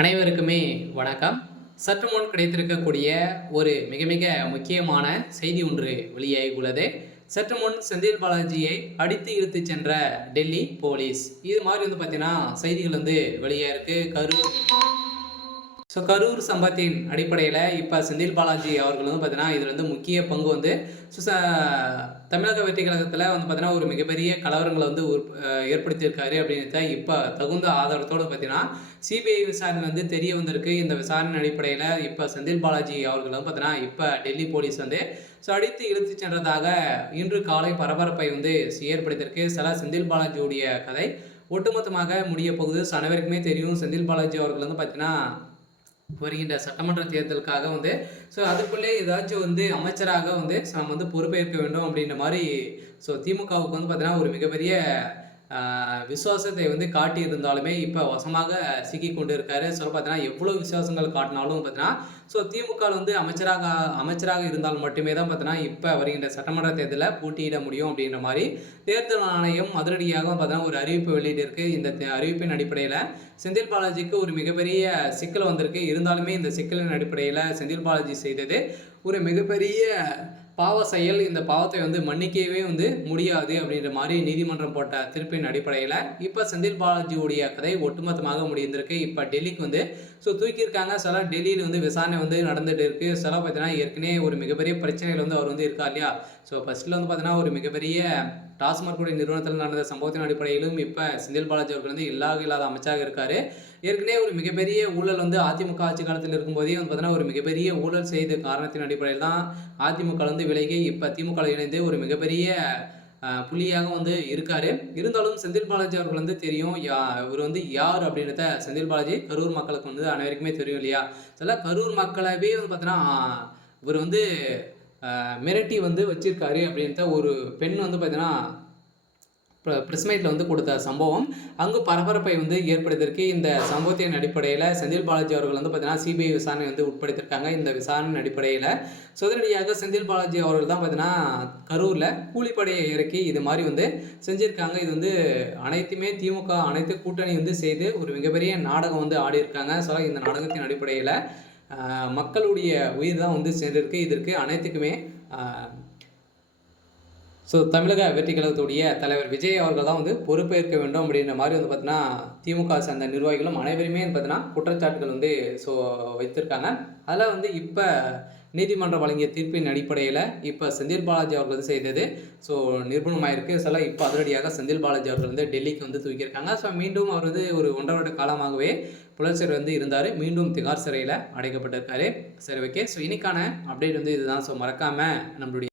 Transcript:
அனைவருக்குமே வணக்கம். சற்று முன் கிடைத்திருக்கக்கூடிய ஒரு மிக மிக முக்கியமான செய்தி ஒன்று வெளியாகியுள்ளது. சற்று முன் செந்தில் பாலாஜியை அடித்து இழுத்துச் சென்ற டெல்லி போலீஸ். இது மாதிரி பார்த்தீங்கன்னா செய்திகள் வெளியாயிருக்கு. கரூர் சம்பவத்தின் அடிப்படையில இப்ப செந்தில் பாலாஜி அவர்கள் பார்த்தீங்கன்னா, இதுல முக்கிய பங்கு தமிழக வெற்றி கழகத்துல பார்த்தீங்கன்னா, ஒரு மிகப்பெரிய கலவரங்கள ஏற்படுத்தியிருக்காரு அப்படின்றத இப்ப தகுந்த ஆதாரத்தோட பார்த்தீங்கன்னா, சிபிஐ விசாரணை தெரிய வந்திருக்கு. இந்த விசாரணை அடிப்படையில இப்ப செந்தில் பாலாஜி அவர்கள் பார்த்தீங்கன்னா, இப்ப டெல்லி போலீஸ் அடித்து இழுத்துச் சென்றதாக இன்று காலை பரபரப்பை ஏற்படுத்தியிருக்கு. செந்தில் பாலாஜியுடைய கதை ஒட்டுமொத்தமாக முடிய போகுது. அனைவருக்குமே தெரியும் செந்தில் பாலாஜி அவர்கள் பார்த்தீங்கன்னா வருகின்ற சட்டமன்ற தேர்தலுக்காக அதுக்குள்ளே ஏதாச்சும் அமைச்சராக நம்ம பொறுப்பேற்க வேண்டும் அப்படின்ற மாதிரி திமுகவுக்கு பார்த்தீங்கன்னா ஒரு மிகப்பெரிய விசுவாசத்தை காட்டியிருந்தாலுமே இப்போ வசமாக சிக்கி கொண்டு இருக்காரு. பார்த்தீங்கன்னா எவ்வளோ விசுவாசங்கள் காட்டினாலும் பார்த்தீங்கன்னா திமுக அமைச்சராக இருந்தால் மட்டுமே தான் பார்த்தீங்கன்னா இப்போ வருகின்ற சட்டமன்ற தேர்தலில் போட்டியிட முடியும் அப்படின்ற மாதிரி தேர்தல் ஆணையம் அதிரடியாக பார்த்தீங்கன்னா ஒரு அறிவிப்பு வெளியிட்டிருக்கு. இந்த அறிவிப்பின் அடிப்படையில் செந்தில் பாலாஜிக்கு ஒரு மிகப்பெரிய சிக்கல் வந்திருக்கு. இருந்தாலுமே இந்த சிக்கலின் அடிப்படையில் செந்தில் பாலாஜி செய்தது ஒரு மிகப்பெரிய பாவ செயல். இந்த பாவத்தை மன்னிக்கவே முடியாது அப்படின்ற மாதிரி நீதிமன்றம் போட்ட தீர்ப்பின் அடிப்படையில் இப்போ செந்தில் பாலாஜியுடைய கதை ஒட்டுமொத்தமாக முடிந்திருக்கு. இப்போ டெல்லிக்கு தூக்கியிருக்காங்க. டெல்லியில் விசாரணை நடந்துட்டு இருக்கு. பார்த்தீங்கன்னா ஏற்கனவே ஒரு மிகப்பெரிய பிரச்சனைகள் அவர் இருக்கார் இல்லையா. ஃபர்ஸ்ட்ல பார்த்தீங்கன்னா ஒரு மிகப்பெரிய டாஸ்மாக் நிறுவனத்தில் நடந்த சம்பவத்தின் அடிப்படையிலும் இப்போ செந்தில் பாலாஜி அவர்கள் இல்லாத அமைச்சராக இருக்காரு. ஏற்கனவே ஒரு மிகப்பெரிய ஊழல் அதிமுக ஆட்சி காலத்தில் இருக்கும்போதே பார்த்தீங்கன்னா ஒரு மிகப்பெரிய ஊழல் செய்த காரணத்தின் அடிப்படையில் தான் அதிமுக விலகி இப்போ திமுக இணைந்து ஒரு மிகப்பெரிய புள்ளியாக இருக்காரு. இருந்தாலும் செந்தில் பாலாஜி அவர்கள் தெரியும் இவர் யார் அப்படின்றத. செந்தில் பாலாஜி கரூர் மக்களுக்கு அனைவருக்குமே தெரியும் இல்லையா. கரூர் மக்களவே பார்த்தீங்கன்னா இவர் மிரட்டி வச்சிருக்காரு அப்படின்ற ஒரு பெண் பார்த்தீங்கன்னா ப்ரெஸ் மீட்டில் கொடுத்த சம்பவம் அங்கு பரபரப்பை ஏற்படுத்தியிருக்கு. இந்த சம்பவத்தின் அடிப்படையில் செந்தில் பாலாஜி அவர்கள் பார்த்தீங்கன்னா சிபிஐ விசாரணை உட்படுத்தியிருக்காங்க. இந்த விசாரணையின் அடிப்படையில் உடனடியாக செந்தில் பாலாஜி அவர்கள் தான் பார்த்தீங்கன்னா கரூரில் கூலிப்படையை இறக்கி இது மாதிரி செஞ்சுருக்காங்க. இது அனைத்துமே திமுக அனைத்து கூட்டணி செய்து ஒரு மிகப்பெரிய நாடகம் ஆடியிருக்காங்க. இந்த நாடகத்தின் அடிப்படையில் மக்களுடைய உயிர் தான் சென்றிருக்கு. இதற்கு அனைத்துக்குமே தமிழக வெற்றி கழகத்துடைய தலைவர் விஜய் அவர்கள் தான் பொறுப்பேற்க வேண்டும் அப்படின்ற மாதிரி பார்த்தீங்கன்னா திமுக சார்ந்த நிர்வாகிகளும் அனைவருமே பார்த்தீங்கன்னா குற்றச்சாட்டுகள் வைத்திருக்காங்க. அதில் இப்போ நீதிமன்றம் வழங்கிய தீர்ப்பின் அடிப்படையில் இப்போ செந்தில் பாலாஜி அவர்கள் செய்தது நிரூபணமாயிருக்கு. இப்போ அதிரடியாக செந்தில் பாலாஜி அவர்கள் டெல்லிக்கு தூக்கியிருக்காங்க. மீண்டும் அவர் ஒரு 1.5 வருட காலமாகவே புலச்சர் இருந்தார். மீண்டும் திகார் சிறையில் அடைக்கப்பட்டிருக்காரு. சரி, ஓகே. இன்னைக்கான அப்டேட் இதுதான். மறக்காமல் நம்மளுடைய